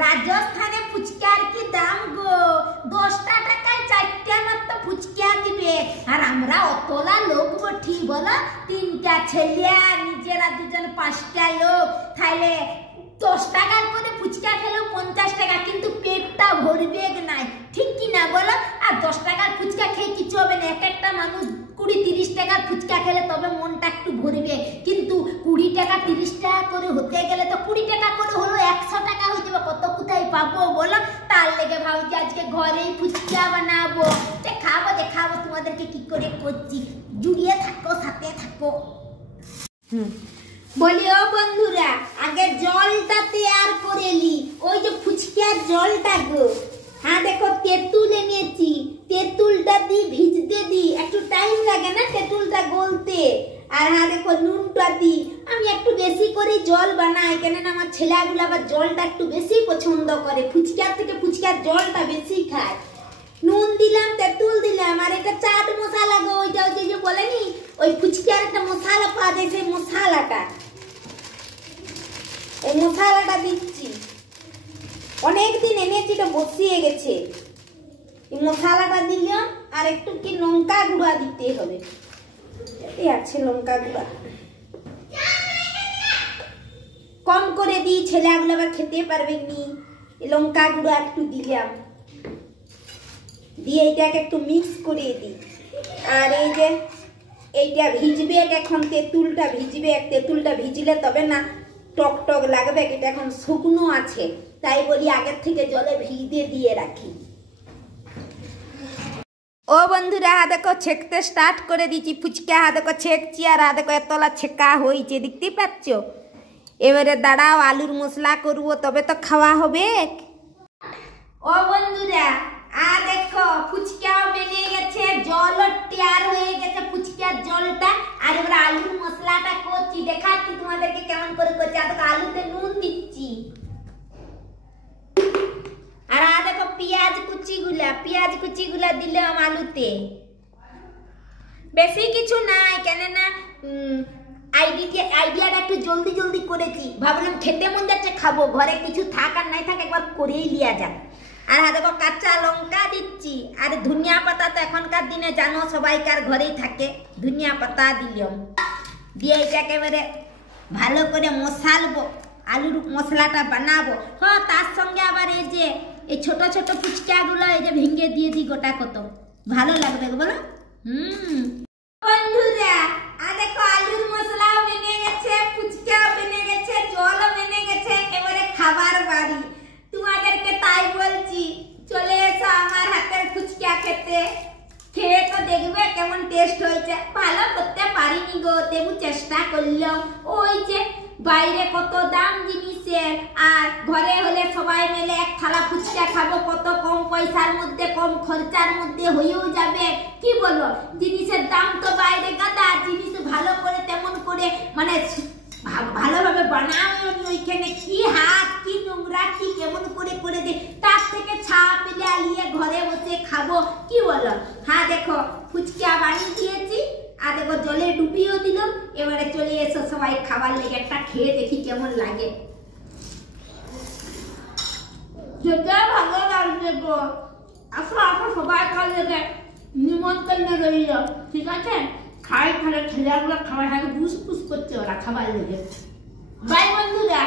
রাজস্থানে ফুচকার কি দাম গো, 10টা টাকায় 4টা মাত্র ফুচকা দিবে। আর আমরা অতলা লোক বঠি বলো, 3টা ছেলে নিজেরা 2জন 5টা লোক, তাইলে 10 টাকার করে ফুচকা খেলেও 50 টাকা, কিন্তু পেটটা ভরবে নাই, ঠিক কি না বলো? আর 10 টাকার ফুচকা খেয়ে কিছু হবে না, এক একটা মানুষ 20-30 টাকার ফুচকা খেলে তবে মনটা একটু ভরবে, কিন্তু 20 টাকা 30 টাকা করে হতে গেলে তো 20 টাকা করে হলো 100 টাকা হয়ে যাবে, কত কোথায় পাবো বলো? তার লেগে ভাবছি আজকে ঘরেই ফুচকা বানাবো, দেখাবো তোমাদেরকে কি করে করছি, জুড়িয়ে থাকো, সাথে থাকো। বলি ও বন্ধুরা, আগে জলটা তৈয়ার করে নি, ওই যে ফুচকার জলটা গো। হ্যাঁ দেখো তেঁতুল এনেছি, তেঁতুলটা দিয়ে ভিজতে দি, একটু টাইম লাগে না তেঁতুলটা গলতে। আর হ্যাঁ দেখো নুনটা দি, আমি একটু বেশি করে জল বানাই, কেননা আমার ছেলেগুলো আবার জলটা একটু বেশি পছন্দ করে, ফুচকার থেকে ফুচকার জলটা বেশি খায়। নুন দিলাম, তেঁতুল দিলাম, আর এটা চাট মশলা গো, ওইটা যে বলেনি ওই ফুচকার একটা মশলা পাওয়া যায়, সেই মশলাটা, এই মশলাটা দিচ্ছি। অনেকদিন এনেছি তো বসিয়ে গেছে, এই মশলাটা দিলাম। আর একটু কি লঙ্কা গুঁড়া দিতে হবে, এই আছে লঙ্কা গুঁড়া, কম করে দিই, ছেলেগুলো আবার খেতে পারবে নি। লঙ্কা গুঁড়া একটু দিলাম, দিয়ে এইটাকে একটু মিক্স করে দিই। আর এই যে এইটা ভিজবে এখন, তেঁতুলটা ভিজবে, তেঁতুলটা ভিজলে তবে না টক টক লাগবে, এটা এখন শুকনো আছে, তাই বলি আগের থেকে জলে ভিজতে দিয়ে রাখি। ও বন্ধুরা দেখো ছেঁকতে স্টার্ট করে দিচ্ছি ফুচকা, দেখো ছেঁকছি, আর দেখো এতলা ছেঁকা হয়েছে, দেখতে পাচ্ছ। এবারে দাঁড়াও, আলুর মশলা করবো তবে তো খাওয়া হবে। ও বন্ধুরা দেখো ফুচকাও বেরিয়ে গেছে, জল তৈয়ার হয়ে গেছে ফুচকার জলটা, আর এবার আলুর মশলাটা করছি, দেখাচ্ছি তোমাদেরকে কেমন করে করছি। আর দেখো আলুতে নুন দিচ্ছি, আর দেখো পেঁয়াজ কুচিগুলা দিলাম আলুতে, বেশি কিছু নাই, কেননা আইডিয়াটা একটু জলদি করেছি, ভাবলাম খেতে মন যাচ্ছে খাবো, ঘরে কিছু থাক আর নাই থাক একবার করেই লিয়া যাক। আর দেখো কাঁচা লঙ্কা দিচ্ছি, আর ধনিয়া পাতা তো এখনকার দিনে জানো সবাইকার ঘরেই থাকে, ধনিয়া পাতা দিলাম, দিয়ে এটাকে এবারে ভালো করে মশালবো, আলুর মশলাটা বানাবো। হ্যাঁ তার সঙ্গে আবার এই যে এই ছোট ছোট ফুচকাগুলো এই যে ভেঙে দিয়ে দিই, গোটা কত ভালো লাগবে বলো। বন্ধুরা দেখো আলুর মশলাও বেনে গেছে, ফুচকাও বেনে গেছে, জলও বেনে গেছে, এবারে খাবার বাড়ি। তোমাদেরকে তাই বলছি, চলে এসো আমার হাতের ফুচকা খেতে, খেয়ে তো দেখবে কেমন টেস্ট হয়েছে। ভালো করতে পারিনি গো, তবু চেষ্টা করলাম। ওই যে বাইরে কত দাম জিনিসের, আর ঘরে হলে সবাই মিলে এক থালা ফুচকা খাবো, কত কম পয়সার মধ্যে, কম খরচার মধ্যে হয়েও যাবে, কি বলো? জিনিসের দাম তো বাইরে গাদা, জিনিস ভালো করে তেমন করে মানে ভালোভাবে বানাও, ওইখানে কি হাত কি নোংরা কি কেমন করে দে, তার থেকে ছাপ পেলে আলিয়ে ঘরে বসে খাবো, কি বলো? হ্যাঁ দেখো ফুচকা বানিয়ে দিয়েছি, আর দেখো জলে ডুবিয়েও দিল। এবারে চলে এসো সবাই খাবার লেগে, একটা খেয়ে দেখি কেমন লাগে। যেটা ভালো লাগছে গো, আসো সবাই খাওয়া নিমন্ত্রণ রইল, ঠিক আছে? খাই, ছেলেগুলো খাবার হাতে বুস করছে ওরা খাবার লেগে। বাই বন্ধুরা।